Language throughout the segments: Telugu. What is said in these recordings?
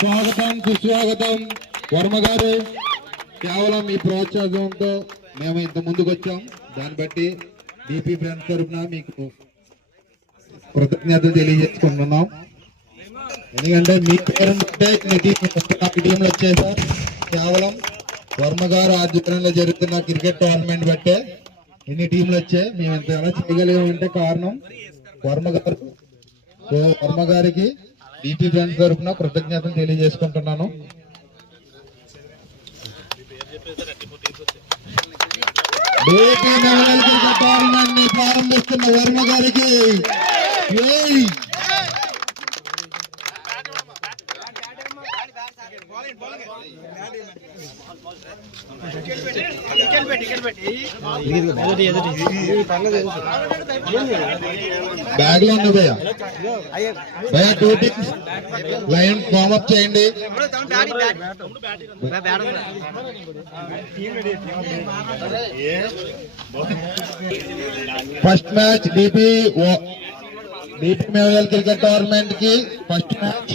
స్వాగతం సుస్వాగతం. వర్మ గారు కేవలం మీ ప్రోత్సాహంతో మేము ఇంత ముందుకు వచ్చాం. దాన్ని బట్టి బీపీ ఫ్రెండ్స్ తరఫున మీకు కృతజ్ఞతలు తెలియజేసుకుంటున్నాం. ఎందుకంటే మీ పేరు టీంలు వచ్చేసారు కేవలం వర్మ గారు ఆధ్వర్యంలో జరుగుతున్న క్రికెట్ టోర్నమెంట్ బట్టే ఇన్ని టీంలు వచ్చాయి. మేము ఇంత ఎలా చేయగలిగామంటే కారణం వర్మ గారు వర్మ గారికి డిపి ఫ్రెండ్స్ తరఫున కృతజ్ఞతలు తెలియజేసుకుంటున్నాను. ప్రారంభిస్తున్న వర్మ గారికి. బ్యాగ్లో ఉంది భయ భయ two teams line form up చేయండి first match DP DP memorial cricket టోర్నమెంట్కి first match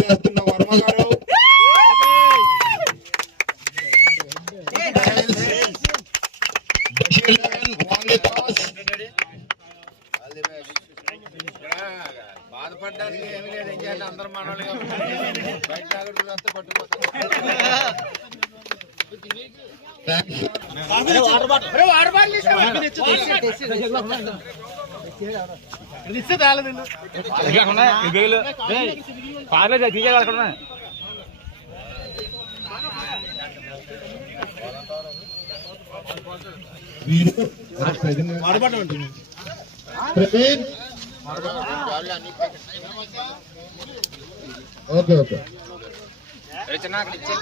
చేస్తున్న వర్మ గారు బాధపడడానికి లేదు. ఏం చేయాలి? అందరం బయట పట్టుకోవచ్చు అంతా పట్టుకుపోతాం థ్యాంక్స్ ప్రవీణ్ ఓకే ఓకే. చిన్న అక్కడ ఇచ్చే